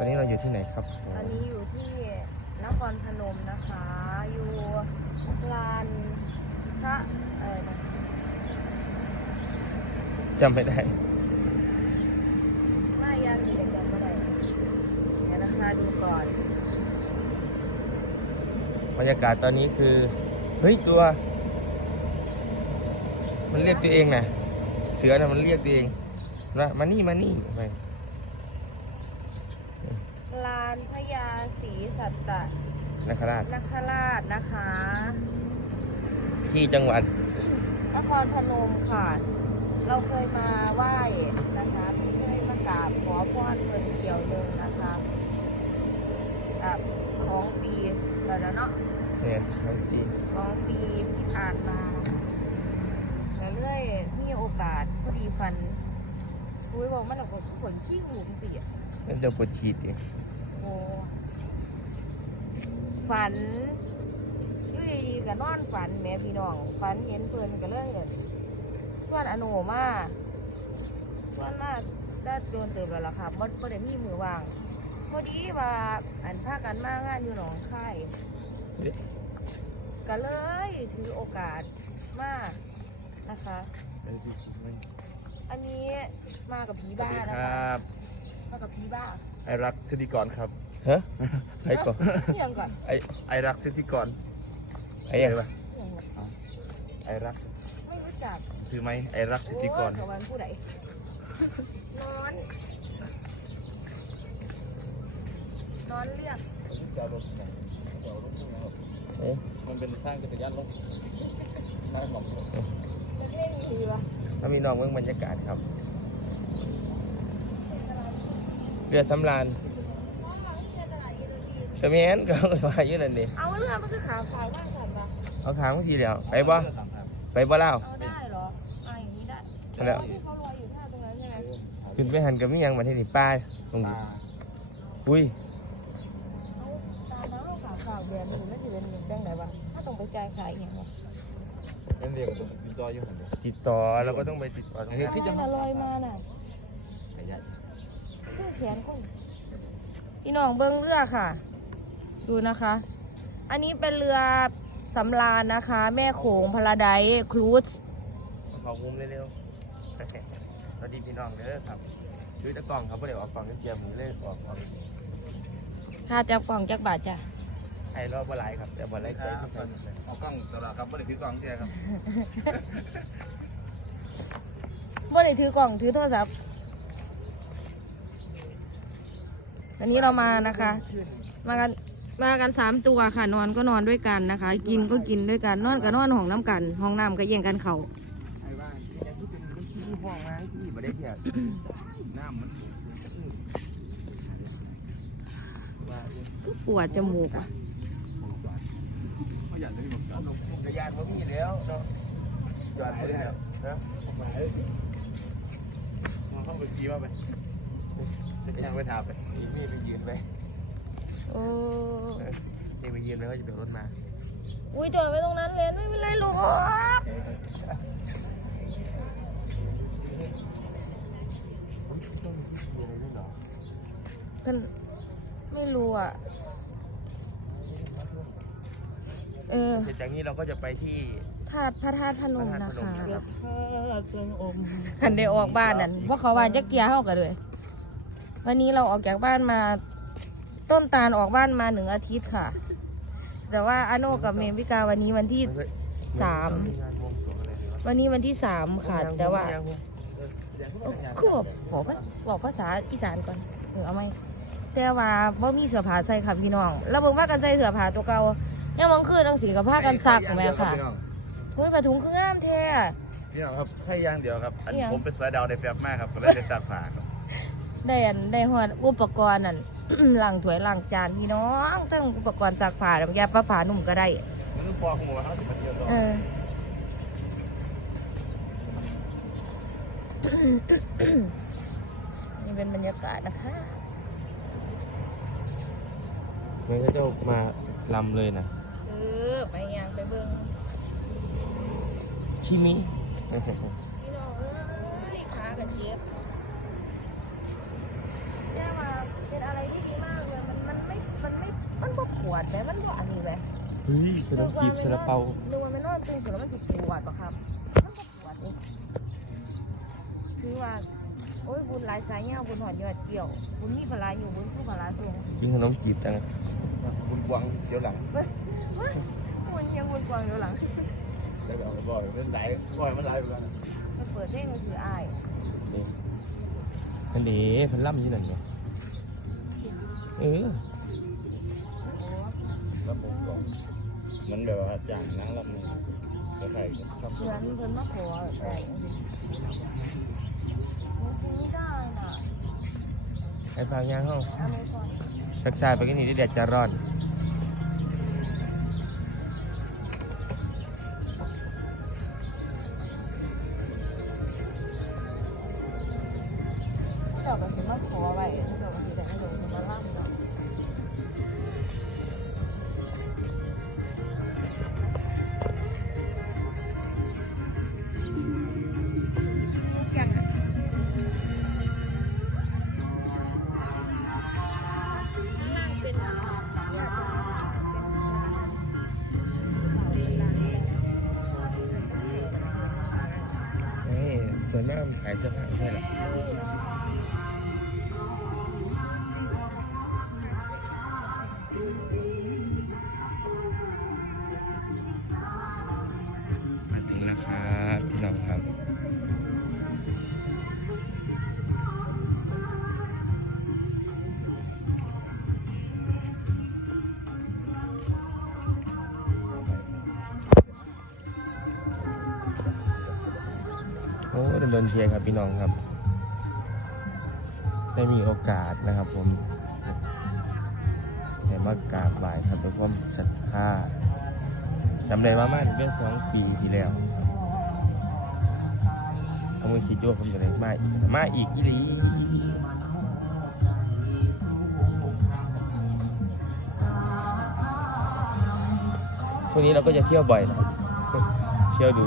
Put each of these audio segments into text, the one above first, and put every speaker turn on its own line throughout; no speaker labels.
อนนี้เราอยู่ที่ไหนครับ
ตอนนี้อยู่ที่นครพนมนะคะ อยู่ลานพระเออนะ
จำไม่ได้
มายังอยู่เด็กจำไม่ได้เดี๋ยวนะคะดูก่อน
บรรยากาศตอนนี้คือ เฮ้ยตัว มันเรียกตัวเองนะเสือนะมันเรียกตัวเองว่ามานี่มานี่ไป
ลานพญาศรีสัตต
นคราช
นคราชนะคะ
ที่จังหวัด
นครพนมค่ะ เราเคยมาไหว้นะคะเคยมากราบขอพรเงินเกี่ยวหนึ่งนะคะกับของปีแล้วนะเนาะ
เนี่ยทั้งที่
ของปีที่ผ่านมาแต่เรื่อยมีโอกาสพอดีฟันอุ้ยบอกมันแบบขนขี้หมูสิอะ
นั่นจะปวดฉีดเอง
โอ้ฝันอยู่ดีๆก็นอนฝันแหม่พี่น้อง ฝันเห็นเพิ่นก็เลยชวนอโนมาชวนมาได้โดนเติมแล้วล่ะค่ะบ่บ่ได้มีมือว่างพอดีว่าอันพากันมางานอยู่หนองคาย ก็เลยถือโอกาสมากนะคะ อันนี้มากับผี
สวั
บ้า
สดี
นะ
ค
คะ
รั บ
มากับผีบ้า
ไอรักสิทธิกรครับ
ฮะไอ้ก่อน
เที่ยงก่อน
ไอไอรักสิทธิกร
ไอ้ยัง
ปะ
เที่ยงก่อน
ไอรัก
ไม่รู้จัก
คือไหมไอรักสิทธิกร
โอ้ยกับวันผู้ใดนอนนอนเรียก
เอ๊ะ
มันเป็นสร้างจักรยานลงมาหมอก
จะเล่นดีวะ
ถ้ามีน้องเมืองบรรยากาศครับ เรือสำราญแต่แม่นก็มาอยู่นั่นดิ
เอาเรือมันคือขาขายได้สันปะ
เอาทางมาทีเดียวไปบ่ไปบ่เล่า
เอาได้เหรอเอาอย่างนี้ได้
ใช่แล้ว
ที่เขาลอยอยู่ท่าตรงนั้นใช่ไหม
ขึ้นไปหันกับมีหยังมาที่นี่ป้ายตรงนี้อุ้ย
เอาตามน้ำเราขาข่าวเดือนหนึ่งแล้วเดือนหนึ่งแบงไหนวะถ้าต้องไปจ่ายขายอย่างวะ
เป็นเรียกมีจออยู่หันเดียว
ติดต่อเราก็ต้องไปติดต่อตรงนั้น
ทำไมมาลอยมาน่ะ
ขยาย
เพื่อ แขนคนพี่น้องเบิ้งเรือค่ะ ดูนะคะ อันนี้เป็นเรือสำราญนะคะ แม่โขงพาราไดครูซ
ขอมุมเร็วๆสวัสดีพี่น้องเด้อครับดูแตะกล่องครับไม่ได้ออกกล่องเตรียมๆเลยออกกล่อง
ค่าจับกล่องจักบาทจ้ะ
ไอ้รอบบ่หลายครับ แต่บ่หลายใจ
ครับเอากล้องตลอดครับไม่ได้ถือกล้องเที่ยครับ
เมื่อไหร่ถือกล่องถือโทรศัพท์ วันนี้เรามานะคะ มากันมากันสามตัวค่ะ นอนก็นอนด้วยกันนะคะ กินก็กินด้วยกันนอนก็นอนห้องน้ำกัน ห้องน้ำก็แย่งกันเขา
ไอ้บ้านที่ยังที่เป็นเพียน้ำมันว่า
ปวดจมูกอะ
กระ
ยานบ่มีแล้วเนาะจอดไปแล้วนะ
เข้าไปกีว่าไป จะยังไปถามไป
นี่นี่ไปยืนไป
โอ้
เออนี่ไปยืนแล้วก็จะเดินรถมา
อุ้ยจอดไว้ตรงนั้นเลยไม่เป็นไรหรอกเพิ่นไม่รู้อะ เออ
เสร็จจากนี้เราก็จะไปที่
ธาตุพระธาตุพนม
พระ
นะ
ธาตุพนม
คะ
นะครับ
คันได้ออกบ้านนั่นว่าเขาว่าจักเกียร์เข้ากันเลย วันนี้เราออกจากบ้านมาต้นตาลออกบ้านมาหนึ่งอาทิตย์ค่ะ แต่ว่าอาโนกับเมวิกาวันนี้วันที่สาม
งานวงสรวงอะไรเนี่ยวะ
วันนี้วันที่สามค่ะ แต่ว่าเอ้าคือบอกบอกภาบอกภาษาอีสานก่อนเออเอาไหมแต่ว่าบ่มีเสื้อผ้าใส่ค่ะพี่น้องแล้วบอกว่ากันใส่เสื้อผ้าตัวเก่ายังมองคืนจังสีกับผ้ากันซักแม่ค่ะหุ้ยผ้าถุงคืองามแท้
พี่น้องครับแค่ย่างเดียวครับ อัน
อิหยัง
ผมเป็นสายดาวในแฟบมากครับก็เลยได้ซักผ้าครับ
ได้อันได้ฮอดอุปกรณ์นั่น ล้างถ้วยล้างจานพี่น้องทั้งอุปกรณ์ซักผ้าน้ำยาปลาผ้านุ่มก็ได้
มันคือปอของผมเขาสิมาเที่ยวต่อ
เออ นี่เป็นบรรยากาศนะคะ
มันก็จะมาลำเลยนะ
เออไปยังไปเบิ่ง
ชิมิ
พี่น้องเอ้ยขากับเจ็บแค่ว่าเป็นอะไรที่ดี ดแต่มันบ่อันนี้ไหม
เฮ้ยขนมจีบซาลาเปา
นึกว่ามันนอนตื่นขึ้นแล้วมันสิปวดป่ะครับมันก็ปวดเองคือว่าโอ้ยบุญหลายสายเงาบุญหอดยอดเกี่ยวบุญมีพลายอยู่บุญคู่พลายสูง
กินขนมจีบจังคุณกวางเดี๋ยวหลัง
บุญยังบุญกวางอยู่หลัง
ได้แบบบ่อยเป็นไหลบ่อยมันไหลเหมือนกัน
มันเปิดเพลงมันคืออาย
นี่อันนี้เพันล่ำอยี่นั่นไงเออ
โอ้
แล้วผมก็มันแบบว่าจางนั่งรับนี่จะใส่ครับ
เพื่อนเพื่อนมาขอแต่จริงมันกินไม่ได้น่ะ
ไอ้พางยางห้อง
เอาไม่ก่อน
ชักชายไปกินนี่ที่แดดจะร้อน ครับโอ้ดินเดินเทียครับพี่น้องครับ ได้มีโอกาสนะครับผมได้มากราบไหว้ครับด้วยความศรัทธาจำได้ว่ามากเมื่อสองปีที่แล้ว ผมก็คิดว่าผมจะได้มาอีกมาอีกอีหลีช่วงนี้เราก็จะเที่ยวบ่อยนะครับเที่ยวดู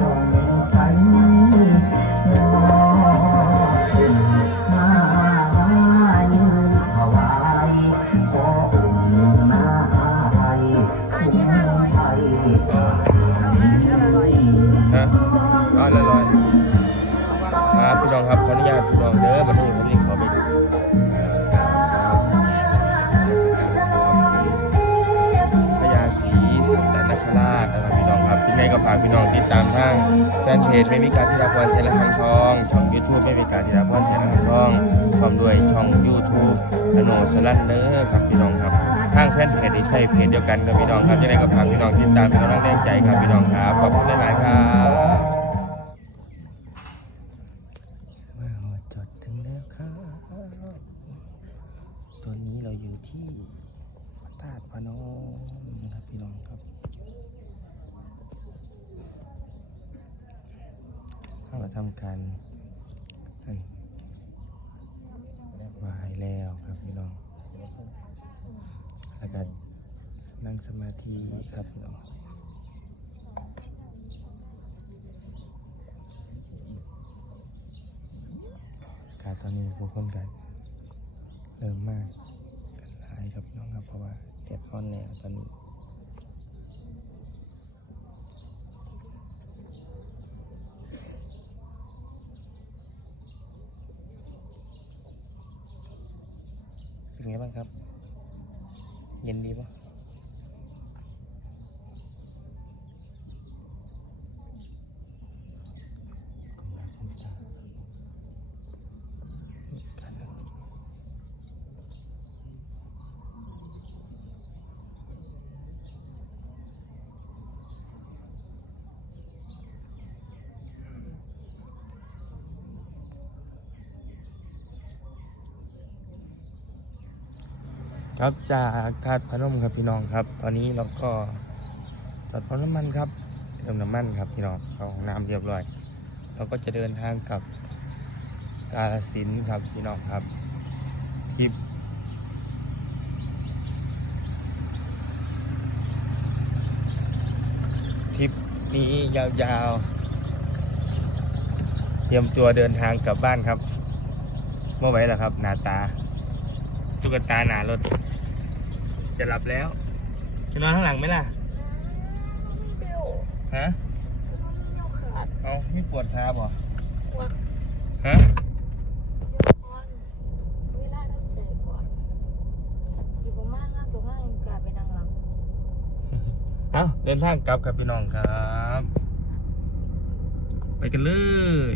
ากพี่น้องติดตามทางแฟนเพจไม่มีการที่รับพรเสระคังทอง ช่องยูทูบไม่มีการที่รับพรเสระคังทองพร้อมด้วยช่องยูทูบอโนสลันเดอร์ครับพี่น้องครับทางแฟนเพจอีกใส่เพจเดียวกันกับพี่น้องครับยังไงก็ฝากพี่น้องติดตามพี่น้องแรงใจครับพี่น้องครับขอบคุณหลายๆครับ นมนะครับพี่น้องครับเข้ามาทำการอันไหวายแล้วครับพี่น้องแล้วก็ นั่งสมาธิครับน้องกาศตอนนี้ผู้คนกันเริ่มมากกันหลายครับน้องครับเพราะว่าแดดร้อนแล้วตอนนี้เป็นไงบ้างครับ เย็นดีปะก้มหน้าก้มตากันนะ ครับจากธาตุพนมครับพี่น้องครับตอนนี้เราก็ตัดปั๊มน้ำมันครับเติมน้ำมันครับพี่น้องเข้าห้องน้ำเรียบร้อย เราก็จะเดินทางกับกาลสินครับพี่น้องครับทริปทริปนี้ยาวๆ เตรียมตัวเดินทางกลับบ้านครับ เมื่อไหร่ล่ะครับ หน้าตาตุ๊กตาหนารถ จะหลับแล้ว จะนอนข้างหลังไหมล่ะ
เบี้ยว
ฮะ
เบี้ยวขาด
เอาไม่ปวดขาบ่
ปวด
ฮะ
ก่อนเวลาต้องเตะก่อนอยู่ประมาณนั้นตรงนั้นยังกลายเป็นนางหลัง
เอาเดินทางกลับครับพี่น้องครับ ไปกันเลย